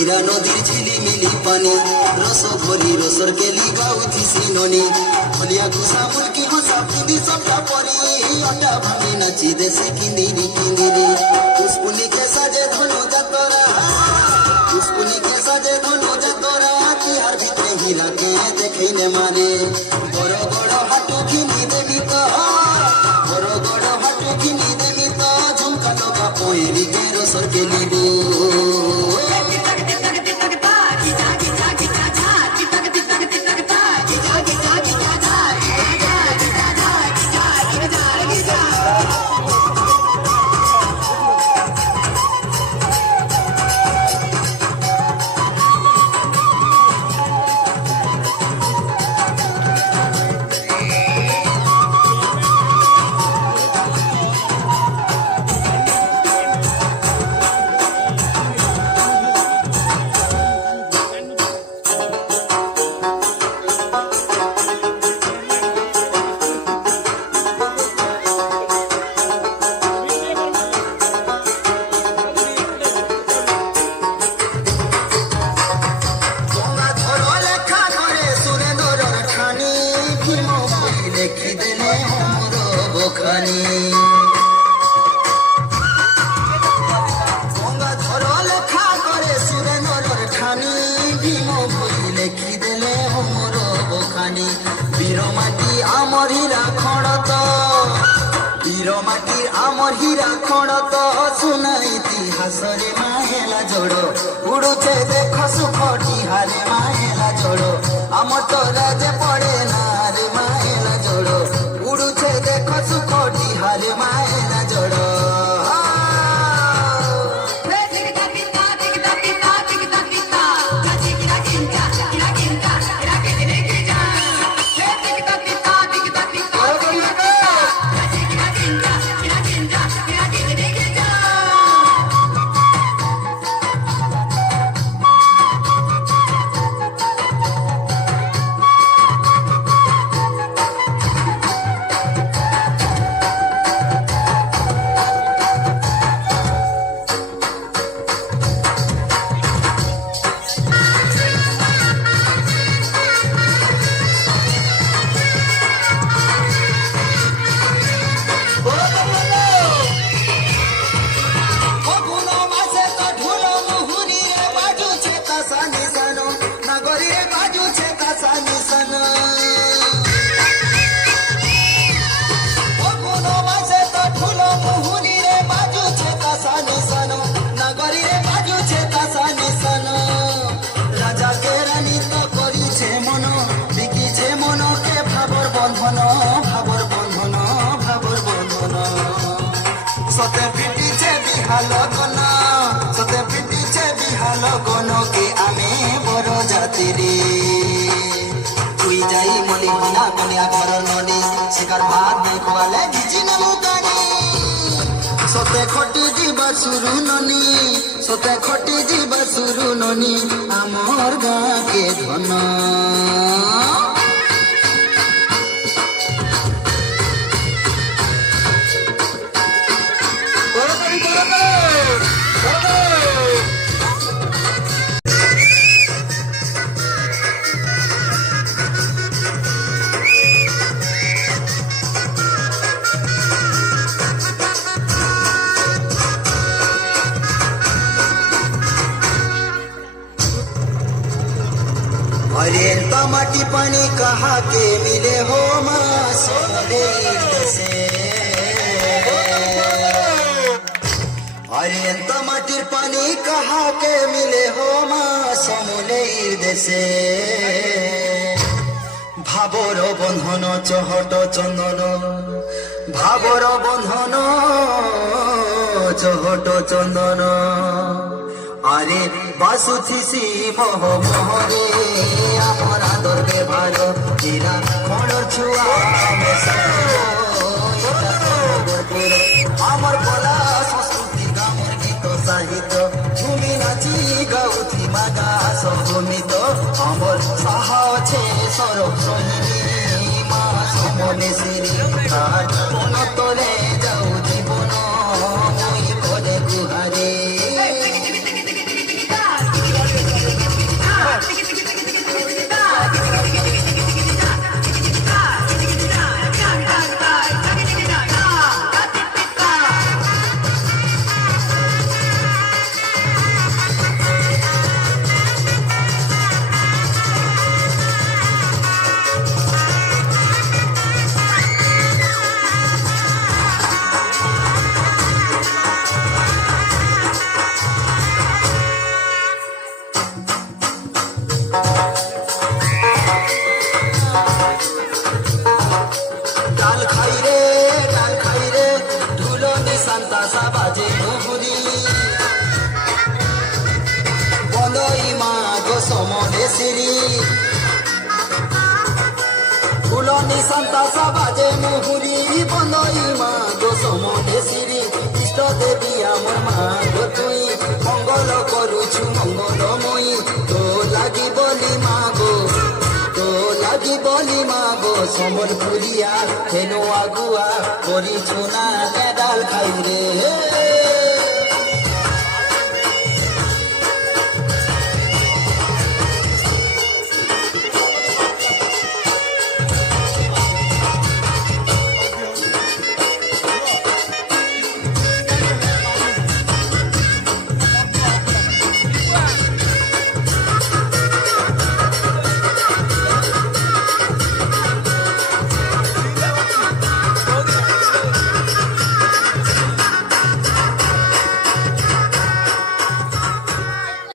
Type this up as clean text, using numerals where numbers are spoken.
হীরা নদীর ঝিলিমিলি পানি রস ভরি রসর কেলি গাউথিসি ননি হলিয়া ঘুষা মুলকি হসা পিঁধি সবটা পরি অটা ভাঙি নাচি দেশে কিন্দিরি কিন্দিরি পুষ্পুনিকে সাজে ধনু যাতরা পুষ্পুনিকে সাজে ধনু যাতরা তিহার ভিতরে হীরাকে দেখাইলে মারে বড় বড় হাটু খিনি দেবি তো বড় বড় হাটু খিনি দেবি তো ঝুমকা লগা পয়েরিকে রসর কেলি দো বীরমাটি আমর হীরা খড়ত বীরমাটি আমর হীরা খড়ত শুনা ইতিহাসরে মাহেলা জোড় উড়ুছে দেখ সুখটি হারে মাহেলা জোড় আমার তো রাজে পড়ে না রে মাহেলা জোড় উড়ুছে দেখ সুখটি হারে মাহেলা জোড় সতে পিটিছে বিহালগন সতে পিটিছে বিহালগনকে আমি বড় জাতিরে তুই যাই মলি বিনা কনিয়া ঘর ননি শিকার ভাত নেই খোয়ালে ভিজি নেবু কানি সতে খটি ଯିବା শুরু ননি সতে খটি ଯିବା শুরু ননি আমার গাঁকে ধন अरे माटी पानी कहा के मिले हो माँ सोने से अरे माटिर पानी कहा के मिले हो माँ समले देशे भावर बंधन चहट चंदन भावर बंधन चहट चंदन अरे बासुथिसी मोह मोहरे आमर आदर व्यवहार जीरा खड़र छुआ आमर कला संस्कृति गामर गीत साहित्य झुमी नाची गाउथी मागा सगमित आमर साहा छे सरब सहिनी मा समने सिरी तार कोन तले जाऊ जीवन মই करे गुहारे বাজে মুহুরি বন্দই মা গো সমলেশ্বরী ফুলনি সন্তাসা বাজে মুহুরি বন্দই মা গো সমলেশ্বরী ইষ্ট দেবী আমার মা গো তুই মঙ্গল করুছু মঙ্গলময়ী তো লাগি বলি মা গো তো লাগি বলি মা গো সম্বলপুরিয়া হেনো আগুয়া করিছু না ডাল খাই রে